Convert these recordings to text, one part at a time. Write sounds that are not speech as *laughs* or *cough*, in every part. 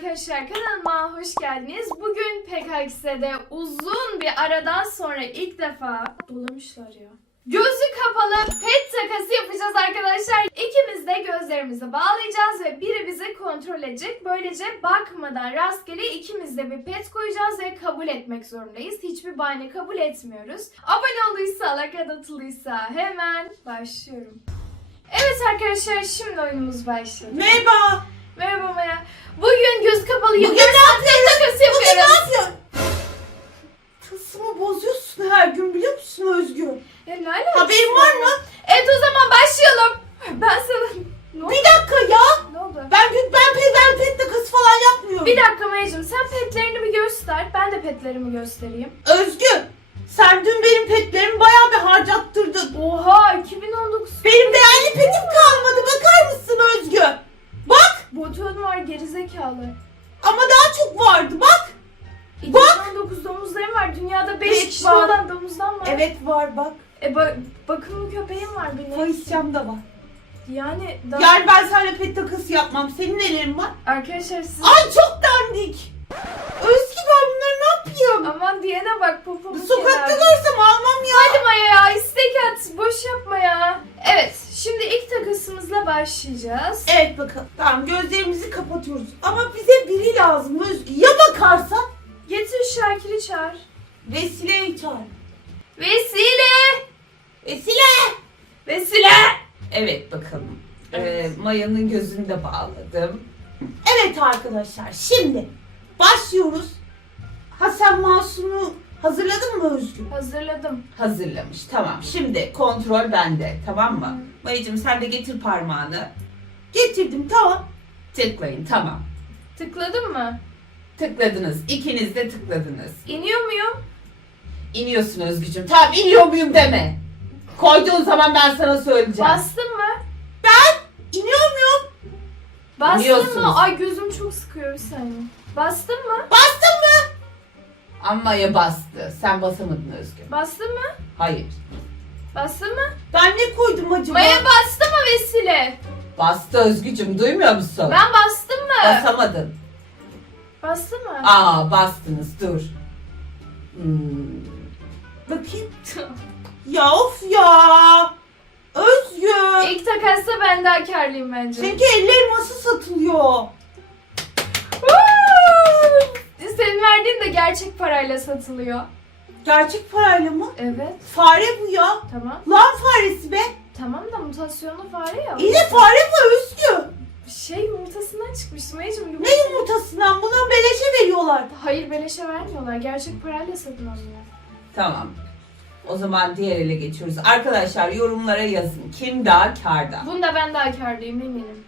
arkadaşlar kanalıma hoş geldiniz. Bugün PKX'de uzun bir aradan sonra ilk defa dolamışlar ya. Gözü kapalı pet takası yapacağız arkadaşlar. İkimiz de gözlerimizi bağlayacağız ve biri bizi kontrol edecek. Böylece bakmadan rastgele ikimiz de bir pet koyacağız ve kabul etmek zorundayız. Hiçbir bahane kabul etmiyoruz. Abone olduysa, like atılıysa hemen başlıyorum. Evet arkadaşlar şimdi oyunumuz başladı. Merhaba. Merhaba Maya. Bugün göz kapalı Bugün ne takası Bugün ne yapıyorsun? Tılsımı bozuyorsun her gün biliyor musun Özgür? Ya ne alakası Haberin var mı? Evet o zaman başlayalım. Ben sana... Ne oldu? Bir dakika ya. Ne oldu? Ben gün ben pet ben pet takası falan yapmıyorum. Bir dakika Maya'cığım sen petlerini bir göster. Ben de petlerimi göstereyim. Özgür. Sen dün benim petlerimi bayağı bir harcattırdın. Oha 2019. Benim değerli petim kalmadı. Botuğun var gerizekalı. Ama daha çok vardı. Bak. Bak. 2019 domuzlarım var. Dünyada 5 Pet kişi var. olan domuzdan var. Evet var bak. E ba- bakımlı köpeğim var benim. Fahisçem de var. Yani daha... Yani ben seninle pet takası yapmam. Senin nelerin var? Arkadaşlar siz... Ay çok dandik. Özgür ben bunları ne yapayım? Aman diyene bak popomu Sokakta kenarda. görsem almam ya. Hadi Maya ya istek at. Boş yapma ya. Evet şimdi ilk takısımızla başlayacağız. Evet bakalım. Tamam gözlerimizi kapatıyoruz. Ama bize biri lazım Özgü. Ya bakarsa? Getir Şakir'i çağır. Vesile'yi çağır. Vesile! Vesile! Vesile! Evet bakalım. Evet. Ee, Maya'nın gözünü de bağladım. Evet arkadaşlar şimdi başlıyoruz. Ha sen Masum'u hazırladın mı Özgür? Hazırladım. Hazırlamış. Tamam. Şimdi kontrol bende. Tamam mı? Hı. Maya'cığım sen de getir parmağını. Getirdim tamam. Tıklayın tamam. Tıkladın mı? Tıkladınız. İkiniz de tıkladınız. İniyor muyum? İniyorsun Özgücüm. Tamam iniyor muyum deme. Koyduğun zaman ben sana söyleyeceğim. Bastın mı? İniyor muyum? Bastın İniyorsunuz. mı? Ay gözüm çok sıkıyor bir saniye. Bastın mı? Bastın mı? Amma ya bastı. Sen basamadın Özgü. Bastın mı? Hayır. Bastın mı? Ben ne koydum acaba? Maya bastı mı Vesile? Bastı Özgücüm. Duymuyor musun? Ben bastım mı? Basamadın. Bastı mı? Aa bastınız. Dur. Hmm. Bakayım. Ya of ya. Özgü. İlk takasta ben daha karlıyım bence. Seninki eller nasıl satılıyor? Senin verdiğin de gerçek parayla satılıyor. Gerçek parayla mı? Evet. Fare bu ya. Tamam. Lan faresi be. Tamam da mutasyonlu fare ya. İyi de fare bu Özgü. Şey yumurtasından çıkmış Mayacım. Ne yumurtasından bunu beleşe veriyorlar. Hayır beleşe vermiyorlar. Gerçek parayla satın alıyor. Tamam. O zaman diğer ele geçiyoruz. Arkadaşlar yorumlara yazın. Kim daha karda? Bunda ben daha karlıyım eminim.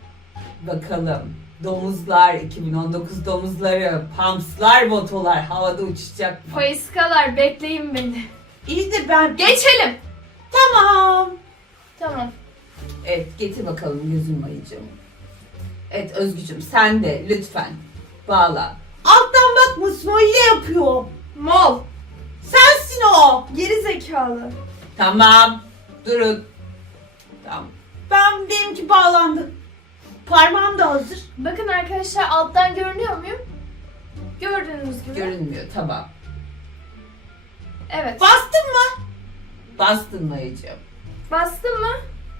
Bakalım. Domuzlar, 2019 domuzları, pamslar, botolar havada uçacak? Faiskalar bekleyin beni. İyi de ben... Geçelim. Tamam. Tamam. Evet getir bakalım gözün ayıcım. Evet Özgücüm sen de lütfen bağla. Alttan bakma hile yapıyor. Mol. Sensin o. Geri zekalı. Tamam. Durun. Tamam. Ben benimki bağlandı. Parmağım da hazır. Bakın arkadaşlar alttan görünüyor muyum? Gördüğünüz gibi. Görünmüyor tamam. evet. Bastın mı? Bastın mı ayıcım? Bastın mı?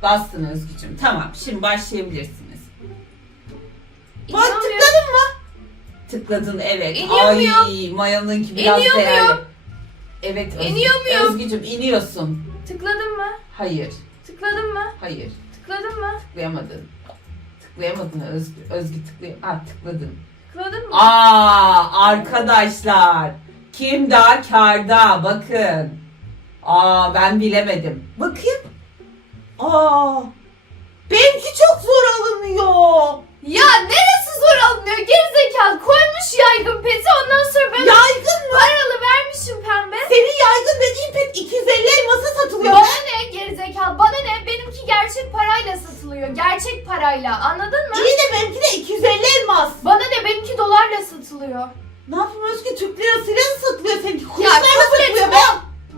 Bastın Özgücüm. Tamam şimdi başlayabilirsiniz. Bak tıkladın mı? Tıkladın evet. İniyor Ay muyum? Mayanınki biraz İniyor değerli. muyum? Evet Özgü, İniyor muyum? Özgücüm iniyorsun. Tıkladın mı? Hayır. Tıkladın mı? Hayır. Tıkladın mı? Tıklayamadın. Tıklayamadın Özgü. Özgü tıklay. Aa tıkladın. Tıkladın mı? Aa arkadaşlar. Kim daha karda? Bakın. Aa ben bilemedim. Bakayım. Aa. Benimki çok zor alınıyor. Ya neresi zor alınıyor? Gerizekalı koymuş yaygın peti parayla anladın mı? İyi de benimki de 250 elmas. Bana de benimki dolarla satılıyor. Ne yapayım Özgü Türk lirasıyla mı satılıyor seninki? Kuruşlarla kabul satılıyor etme. be.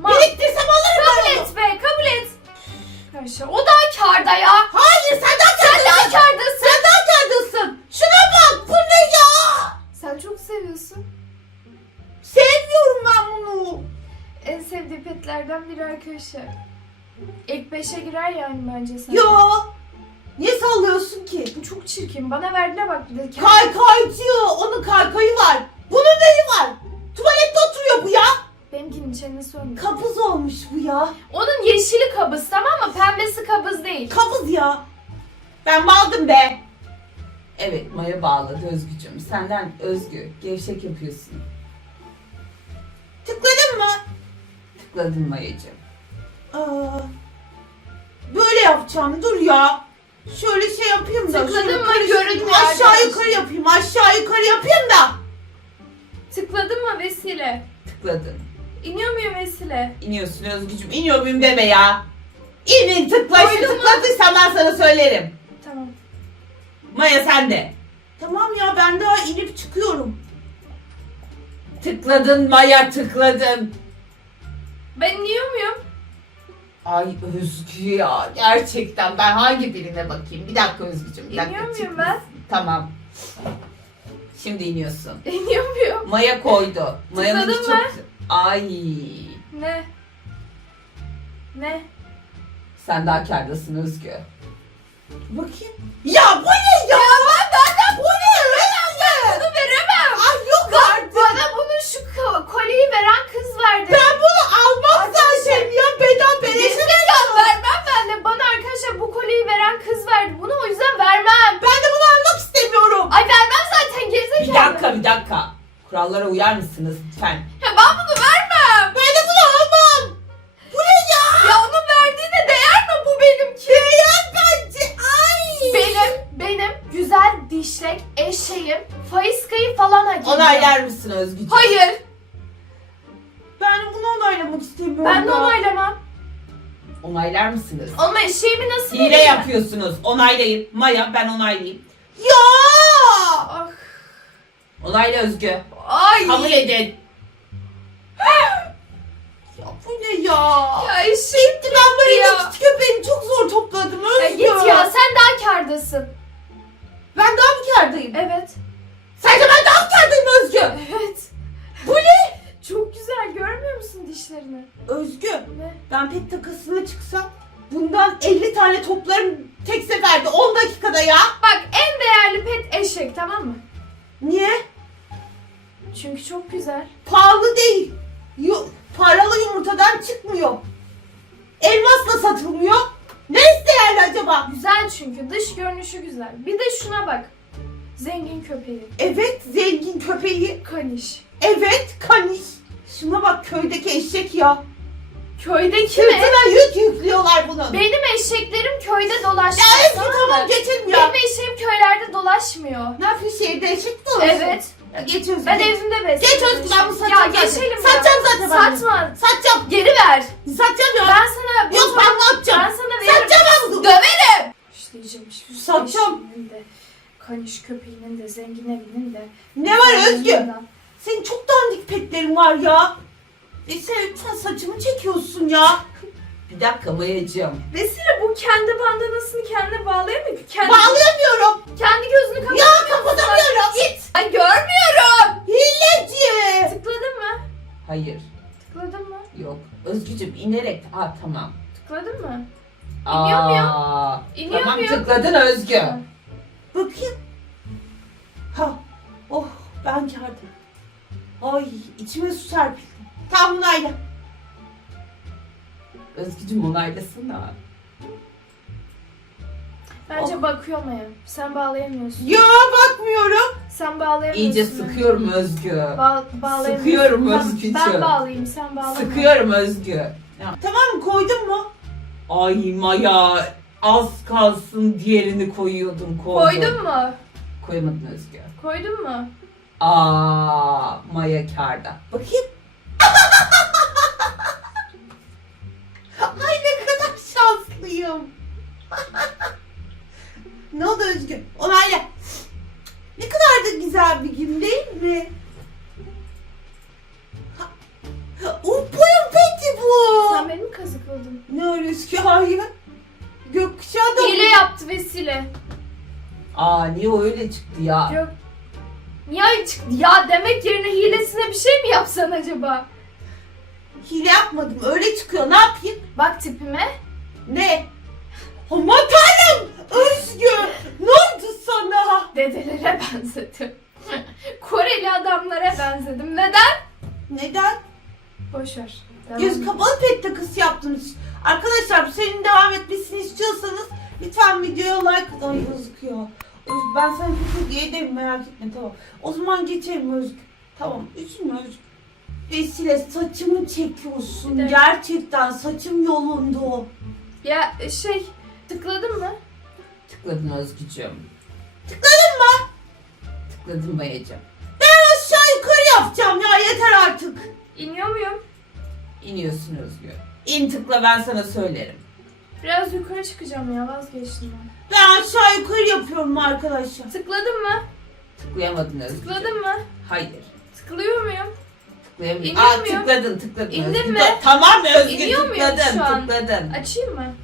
Ma- Biriktirsem alırım kabul ben onu. et be kabul et. Karşı o daha karda ya. Hayır sen daha Sen daha kardasın. Sen daha kârdasın. Şuna bak bu ne ya? Sen çok seviyorsun. Sevmiyorum ben bunu. En sevdiği petlerden biri arkadaşı. İlk beşe girer yani bence sen. Yo çok çirkin. Bana verdiler bak bir de. kendi- Kaykaycı. Onun kaykayı var. Bunun neyi var? Tuvalette oturuyor bu ya. Benimkinin çenesi olmuş. Kabız olmuş bu ya. Onun yeşili kabız tamam mı? Pembesi kabız değil. Kabız ya. Ben bağladım be. Evet Maya bağladı Özgücüm. Senden Özgü. Gevşek yapıyorsun. Tıkladın mı? Tıkladım Mayacığım. Aa, böyle yapacağım. Dur ya. Şöyle şey yapayım da. Tıkladın şöyle mı? karış- Görünmüyor Aşağı arkadaşlar. yukarı yapayım. Aşağı yukarı yapayım da. Tıkladın mı Vesile? Tıkladın. İniyor muyum Vesile? İniyorsun Özgücüm. İniyor muyum deme ya. İnin tıkla. Şu Koydun mu? tıkladıysan ben sana söylerim. Tamam. Maya sen de. Tamam ya ben daha inip çıkıyorum. Tıkladın Maya tıkladın. Ben iniyor muyum? Ay Özgü ya gerçekten ben hangi birine bakayım? Bir dakika Özgücüm bir dakika. İniyor muyum ben? Tamam. Şimdi iniyorsun. İniyor muyum? Maya koydu. Maya'nın Tıkladın çok... mı? Ay Ne? Ne? sen daha kârdasın Özgü. Bakayım. Ya bu ne ya? ben benden bu ne? Bunu veremem. Ay yok artık. Bana bunu şu ko- kolyeyi veren kız verdi. Ben bunu almam zaten ya beden beleşe Gerizekalı vermem ben de. Bana arkadaşlar bu kolyeyi veren kız verdi. Bunu o yüzden vermem. Ben de bunu almak istemiyorum. Ay vermem zaten gerizekalı. Bir dakika bir dakika. Uyar mısınız lütfen? Ya ben bunu vermem. Ben de bunu almam. Bu ne ya? Ya onun verdiğine değer mi bu benimki? Değer bence. Ay. Benim, benim güzel dişlek eşeğim Faiska'yı falan hak ediyor. Onaylar mısın Özgücüm? Hayır. Ben bunu onaylamak istemiyorum. Ben de ya. onaylamam. Onaylar mısınız? Ama eşeğimi nasıl Hile vereceğim? yapıyorsunuz. Onaylayın. Maya ben onaylayayım. Ya! Ah, Onayla Özgü. Ay. Kabul edin. *gasps* ya bu ne ya? Ya eşeğim Gitti ben böyle ya. köpeğini çok zor topladım Özgü. Ya git ya sen daha kardasın. Ben daha mı kârdayım? Evet. Sence ben daha mı kârdayım Özgü? Evet. Bu ne? Çok güzel görmüyor musun dişlerini? Özgü Ne? ben pet takasına çıksam bundan 50 tane toplarım tek seferde 10 dakikada ya. Bak en değerli pet eşek tamam mı? Niye? Çünkü çok güzel. Pahalı değil. Yo- paralı yumurtadan çıkmıyor. Elmasla satılmıyor. Ne değerli acaba? Güzel çünkü dış görünüşü güzel. Bir de şuna bak. Zengin köpeği. Evet zengin köpeği. Kaniş. Evet kaniş. Şuna bak köydeki eşek ya. Köydeki mi? Sırtına yük yüklüyorlar bunun. Benim eşeklerim köyde dolaşmıyor. Ya Ezgi tamam tamam geçelim ya. Benim eşeğim köylerde dolaşmıyor. Ne yapıyorsun şehirde eşek mi olsun? Evet. Ya geç. Ben evimde besliyorum. Geç Özgü ben bunu Ya satacağım zaten. geçelim ya. Satacağım zaten ben. Satma. Satacağım. Geri ver. Satacağım ya. Ben sana Yok ben ne yapacağım? ben sana veririm. Satacağım ben bunu. Döverim. İşleyeceğim şu Satacağım. kaniş köpeğinin de, zengin evinin de. Ne var Özgü? Zengininden. Senin çok dandik petlerin var ya. E sen lütfen saçımı çekiyorsun ya. *laughs* Bir dakika Mayacığım. Vesile bu kendi bandanasını kendine bağlayamıyor ki. Kendi, Bağlayamıyorum. kendi gözünü kapat. Ya kapatamıyorum. Git. Ay görmüyorum. Hileci. Tıkladın mı? Hayır. Tıkladın mı? Yok. Özgücüm inerek. Aa tamam. Tıkladın mı? Aa, İniyor muyum? İniyor tamam muyum? tıkladın Özgü. Ha. Bakayım. Ha. Oh ben kârdım. Ay içime su serpildi. Tam onayla. Özgücüm onaylasana. Bence Oh. bakıyorum ya. Sen bağlayamıyorsun. Ya bakmıyorum. Sen bağlayamıyorsun. İyice sıkıyorum Özgü. Ba bağlayamıyorsun. Sıkıyorum Ben- Özgücüm. Ben bağlayayım sen bağlama. Sıkıyorum Özgü. Ya, tamam koydun mu? Ay Maya az kalsın diğerini koyuyordum koydum. Koydun mu? Koymadın Özgü. Koydun mu? Aa Maya karda. Bakayım. Ay ne kadar şanslıyım. *laughs* ne oldu Özgü? Onayla. Ne kadar da güzel bir gün değil mi? O boyun peki bu. Sen beni mi kazıkladın? Ne öyle Özgü? Hayır. Gökkuşağı da... Hile yaptı Vesile. Aa niye öyle çıktı ya? Yok. Niye ay çıktı? Ya demek yerine hilesine bir şey mi yapsan acaba? Hile yapmadım. Öyle çıkıyor. Ne yapayım? Bak tipime. Ne? Aman tanrım! Özgü! Ne oldu sana? Dedelere *laughs* benzedim. Koreli adamlara benzedim. Neden? Neden? Boş ver. Devam Göz kapalı pet takısı yaptınız. Arkadaşlar bu serinin devam etmesini istiyorsanız lütfen videoya like atın. Gözüküyor. Özgü ben sana bir hediye ederim merak etme tamam. O zaman geçelim Özgü. Tamam üzülme Özgü. Vesile saçımı çekiyorsun. De- Gerçekten saçım yolundu. Ya şey tıkladın mı? Tıkladın Özgücüğüm. Tıkladın mı? Tıkladım Mayacığım. Ben aşağı yukarı yapacağım ya yeter artık. İniyor muyum? İniyorsun Özgü. İn tıkla ben sana söylerim. Biraz yukarı çıkacağım ya vazgeçtim ben. Ben aşağı yukarı yapıyorum arkadaşlar. Tıkladın mı? Tıklayamadın Özgü. Tıkladın mı? Hayır. Tıklıyor muyum? Tıklayamadın. İniyor Aa muyum? tıkladın tıkladın İndin Özgü. mi? Ta- Tamam Özgü İniyor muyum tıkladın şu an? tıkladın. Açayım mı?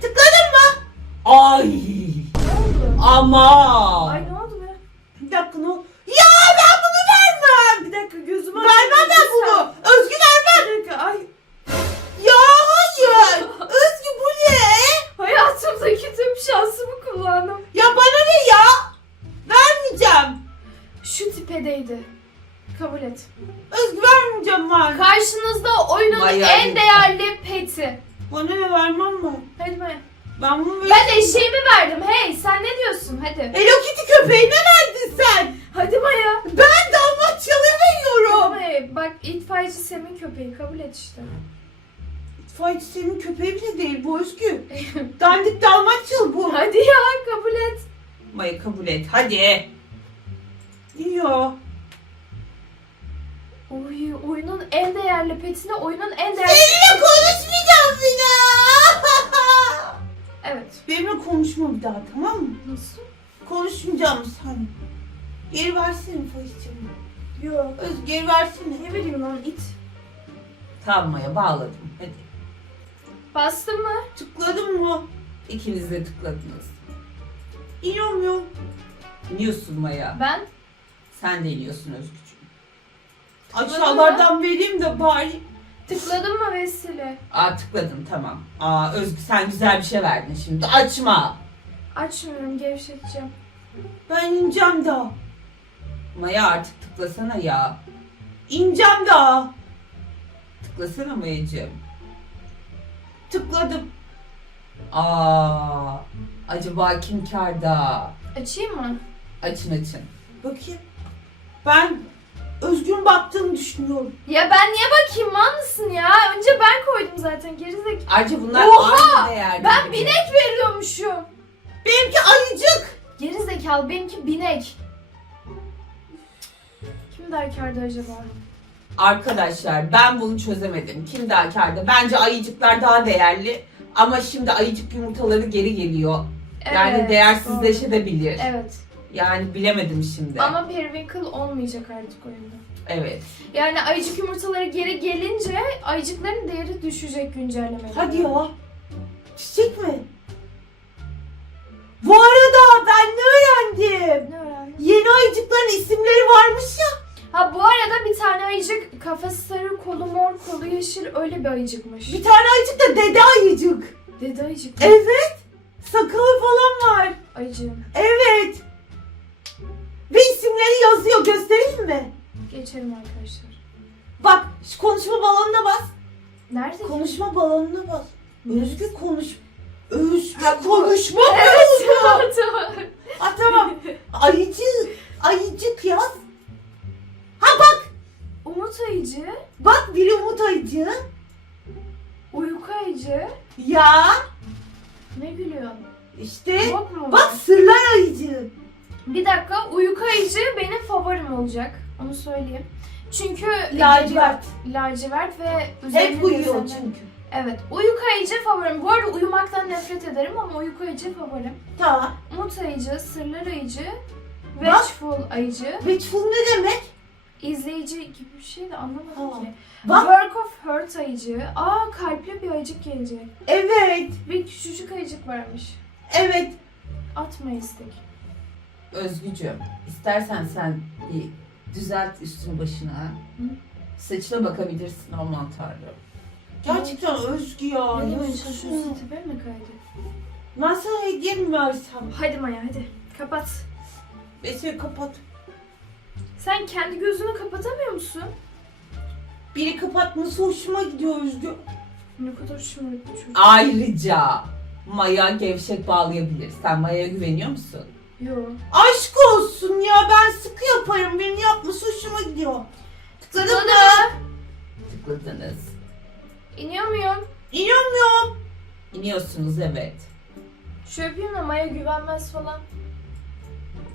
Ay. Ne oldu? Ama. Ay ne oldu be? Bir dakika ne oldu? Ya ben bunu vermem. Bir dakika gözümü Vermem ben bunu. Özgü vermem. Bir dakika ay. Ya hayır. Özgü bu ne? Hayatımdaki tüm şansımı kullandım. Ya bana ne ya? Vermeyeceğim. Şu tipedeydi. Kabul et. Özgü vermeyeceğim ben. Karşınızda oyunun Bayağı en iyi. değerli peti. Bana ne vermem ben. Hadi be. Ben bunu Ben eşeğimi verdim. Hey sen ne diyorsun? Hadi. Hello Kitty köpeğine verdin sen. Hadi Maya. Ben Dalmatyalı veriyorum. Hadi bak itfaiyeci Sem'in köpeği kabul et işte. İtfaiyeci senin köpeği bile değil bu Özgü. *laughs* Dandik Dalmatyalı bu. Hadi ya kabul et. Maya kabul et hadi. İniyor. Oy, oyunun en değerli petine oyunun en değerli... Seninle konuşmayacağım bir daha. *laughs* Evet. Benimle konuşma bir daha tamam mı? Nasıl? Konuşmayacağım sen. Geri versene Fahiş'cim. Yok. Özgü geri versene. Ne bileyim lan it. Tamam Maya bağladım hadi. Bastın mı? Tıkladın mı? İkiniz de tıkladınız. İniyor muyum? İniyorsun Maya. Ben? Sen de iniyorsun Özgücüğüm. Aşağılardan vereyim de bari. Tıkladın mı Vesile? Aa tıkladım tamam. Aa Özgü sen güzel bir şey verdin şimdi. Açma. Açmıyorum gevşeteceğim. Ben ineceğim daha. Maya artık tıklasana ya. İneceğim daha. Tıklasana Maya'cığım. Tıkladım. Aa, acaba kim karda? Açayım mı? Açın açın. Bakayım. Ben Özgür'ün baktığını düşünüyorum. Ya ben niye bakayım mal mısın ya? Önce ben koydum zaten gerizek. Ayrıca bunlar Oha! aynı değerde. Ben binek veriyormuşum. Benimki ayıcık. Gerizekalı benimki binek. Kim daha kârda acaba? Arkadaşlar ben bunu çözemedim. Kim daha karda? Bence ayıcıklar daha değerli. Ama şimdi ayıcık yumurtaları geri geliyor. yani Evet, değersizleşebilir. doğru. Evet. Yani bilemedim şimdi. Ama Periwinkle olmayacak artık oyunda. Evet. Yani ayıcık yumurtaları geri gelince ayıcıkların değeri düşecek güncellemede. Hadi ya. Çiçek mi? Bu arada ben ne öğrendim? Ne öğrendin? Yeni ayıcıkların isimleri varmış ya. Ha bu arada bir tane ayıcık kafası sarı, kolu mor, kolu yeşil öyle bir ayıcıkmış. Bir tane ayıcık da dede ayıcık. Dede ayıcık. Evet. Sakalı falan var. Ayıcığım. Evet. Ve isimleri yazıyor. Göstereyim mi? Geçelim arkadaşlar. Bak şu konuşma balonuna bas. Nerede? Konuşma balonuna bas. Özgür konuş. Bu- konuşma balonu. tamam. Ha tamam. Ayıcık. Ayıcık yaz. Ha bak. Umut ayıcı, Bak biri Umut Ayıcı. uyku ayıcı. Ya. Ne gülüyorsun? işte. Yok mu? Bak sırlar ayıcı. Bir dakika uyku ayıcı benim favorim olacak. Onu söyleyeyim. Çünkü Lacivert. lacivert ve üzerine Hep uyuyor desenler- çünkü. Evet. Uyku ayıcı favorim. Bu arada uyumaktan nefret ederim ama uyku ayıcı favorim. Tamam. Umut ayıcı, sırlar ayıcı, Bak. Watchful ayıcı, Betful ne demek? izleyici gibi bir şey de anlamadım ki. Bak. Work of Hurt ayıcı. Aa kalpli bir ayıcık gelecek. Evet. Bir küçücük ayıcık varmış. Evet. Atma istek. Özgücüm, istersen sen bir düzelt üstünü başına. Saçına bakabilirsin aman tanrım. Gerçekten Özgü ya. Ne çalışıyorsun? şuna. Tepe mi kaydı? Ben sana hediye mi versem? Hadi Maya hadi. Kapat. Vesile kapat. Sen kendi gözünü kapatamıyor musun? Biri kapatması hoşuma gidiyor Özgü. Ne kadar şımarık bir çocuk. Ayrıca Maya gevşek bağlayabilir. Sen Maya'ya güveniyor musun? Yo. Aşk olsun ya ben sıkı yaparım. Benim yapması hoşuma gidiyor. Tıkladın Tıkladı mı? Tıkladınız. İniyor muyum? İnanmıyorum. İniyorsunuz evet. Şu yapayım da Maya güvenmez falan.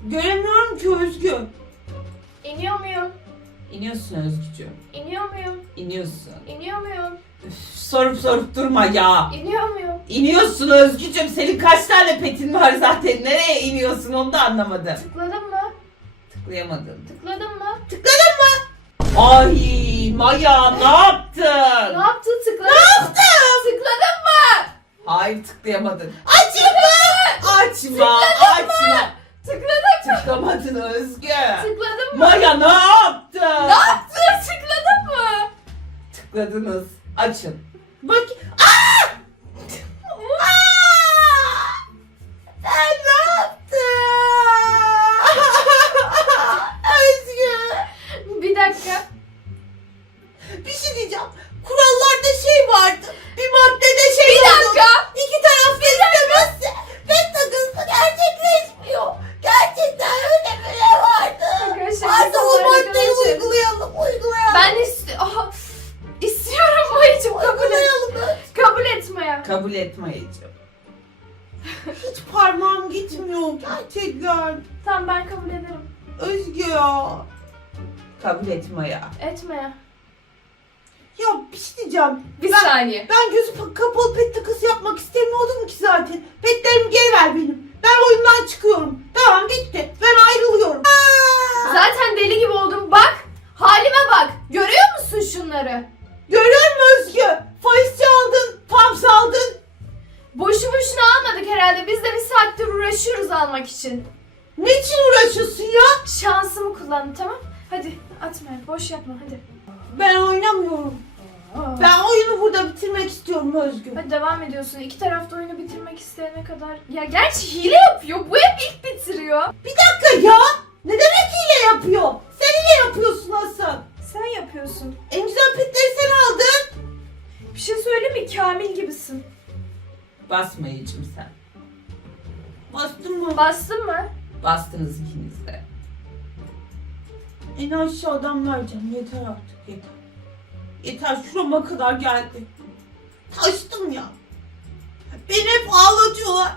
Göremiyorum ki Özgü. İniyor muyum? İniyorsun Özgücüğüm. İniyor muyum? İniyorsun. İniyor muyum? Sorup sorup durma ya. İniyor muyum? İniyorsun Özgücüğüm. Senin kaç tane petin var zaten. Nereye iniyorsun onu da anlamadım. Tıkladın mı? Tıklayamadın. Tıkladın mı? Ay Maya ne Ne yaptın? yaptın? Tıkladın Ne yaptın? Tıkladın mı? Hayır tıklayamadın. Açma. Açma açma. Tıkladın. Tıklamadın Özgü. Tıkladın mı? Maya ne yaptın? Ne yaptın? Tıkladın mı? Tıkladınız. Açın. Bak. Kabul et Maya'cığım. *laughs* Hiç parmağım gitmiyor gerçekten. Tamam ben kabul ederim. Özgü ya. Kabul et Maya. Etme. Ya bir şey diyeceğim. Bir Ben- saniye. Ben gözü pa- kapalı pet takısı yapmak istemiyordum ki zaten. Petlerimi geri ver benim. Ben oyundan çıkıyorum. Tamam bitti. Ben ayrılıyorum. Aa! Zaten deli gibi oldum. Bak. Halime bak. Görüyor musun şunları? Görüyor musun Özgü? Faiz aldın, pams aldın. Boşu boşuna almadık herhalde. Biz de bir saattir uğraşıyoruz almak için. Ne için uğraşıyorsun ya? Şansımı kullandım tamam. Hadi atma. Boş yapma hadi. Ben oynamıyorum. Ben oyunu burada bitirmek istiyorum Özgü. Hadi devam ediyorsun. İki tarafta oyunu bitirmek isteyene kadar. Ya gerçi hile yapıyor. Bu hep ilk bitiriyor. Bir dakika ya. Ne demek hile yapıyor? Sen hile yapıyorsun asıl. Sen yapıyorsun. En güzel petleri sen aldın. Bir şey söyleyeyim mi? Kamil gibisin. Bas Maya'cığım sen. Bastın mı? Bastın mı? Bastınız ikiniz de. En aşağıdan vereceğim. Yeter artık yeter. Yeter şurama kadar geldi. Taştım ya. Beni hep ağlatıyorlar.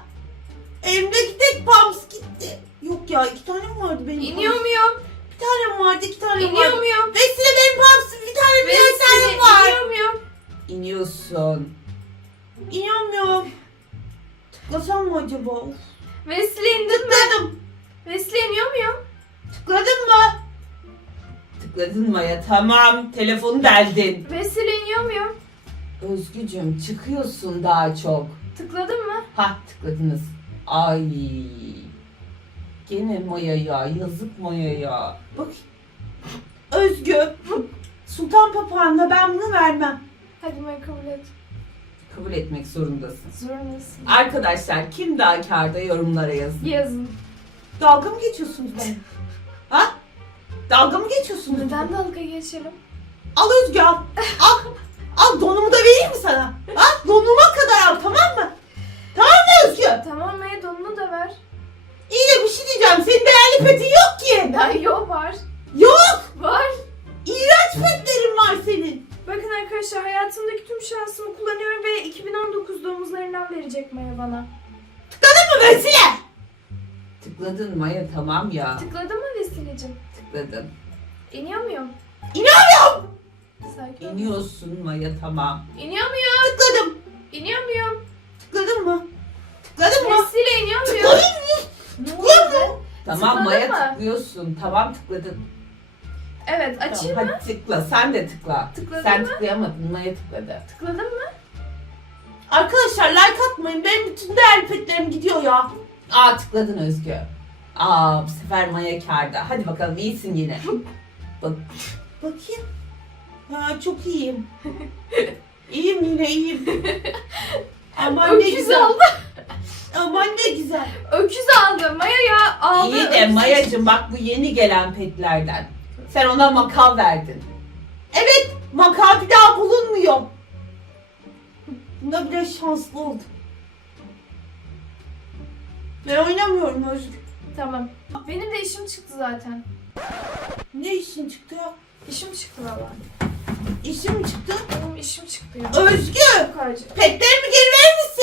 Elimdeki tek pams gitti. Yok ya iki tane mi vardı benim İniyor pams? muyum? Bir tane mi vardı iki tane mi İniyor vardı? muyum? Vesile benim bir tane tane var. iniyor muyum? İniyorsun. İnanmıyorum. Tıklasam mı acaba? Uf. Vesile indin mi? Tıkladım. Vesile iniyor muyum? Tıkladın mı? Tıkladın Maya. Tamam. Telefonu deldin. Vesile iniyor muyum? Özgücüm çıkıyorsun daha çok. Tıkladın mı? Ha tıkladınız. Ay. Gene Maya ya. Yazık Maya ya. Bak. Özgü. Sultan papağanına ben bunu vermem. Hadi Maya kabul et. Kabul etmek zorundasın. Zorundasın. Arkadaşlar kim daha karda yorumlara yazın. Yazın. Dalga mı geçiyorsunuz benimle? *laughs* ha? Dalga mı geçiyorsunuz? Neden dalga geçelim? Al Özgü al. Al. Al donumu da vereyim mi sana? Ha? Donuma kadar al tamam mı? Tamam mı Özgü? Tamam Maya donunu da ver. İyi de bir şey diyeceğim. Senin değerli petin yok ki. Ya yok var. Yok. Var. İğrenç petlerin var senin. Bakın arkadaşlar hayatımdaki tüm şansımı kullanıyorum ve 2019 domuzlarından verecek Maya bana. Tıkladın mı Vesile? Tıkladın Maya tamam ya. Tıkladın mı Vesile'cim? Tıkladın. İniyor muyum? İnanmıyorum. Sakin ol. İniyorsun Maya tamam. İniyor muyum? Tıkladım. İniyor muyum? Tıkladın mı? Tıkladın mı? Vesile iniyor muyum? Tıkladın mı? Ne oldu? Tamam Tıkladın Maya mı? tıklıyorsun. Tamam tıkladın. Evet açayım Tamam, mı? hadi tıkla. Sen de tıkla. Tıkladın Sen mı? tıklayamadın. Maya tıkladı. Tıkladın mı? Arkadaşlar like atmayın. Benim bütün değerli petlerim gidiyor ya. Aa tıkladın Özgü. Aa bu sefer Maya karda. Hadi bakalım iyisin yine. *laughs* Bak Bakayım. Ha, çok iyiyim. İyiyim yine iyiyim. *laughs* Aman ne Öküz güzel. aldı. *laughs* Aman ne güzel. Öküz aldı. Maya ya aldı. İyi de öküz. Mayacım bak bu yeni gelen petlerden. Sen ona makav verdin. Evet makal bir daha bulunmuyor. Bunda biraz şanslı oldum. Ben oynamıyorum Özgür. Tamam. Benim de işim çıktı zaten. Ne işin çıktı ya? İşim çıktı valla. İşim çıktı. Benim işim çıktı ya. Özgür! Acil. Petlerimi geri verir misin?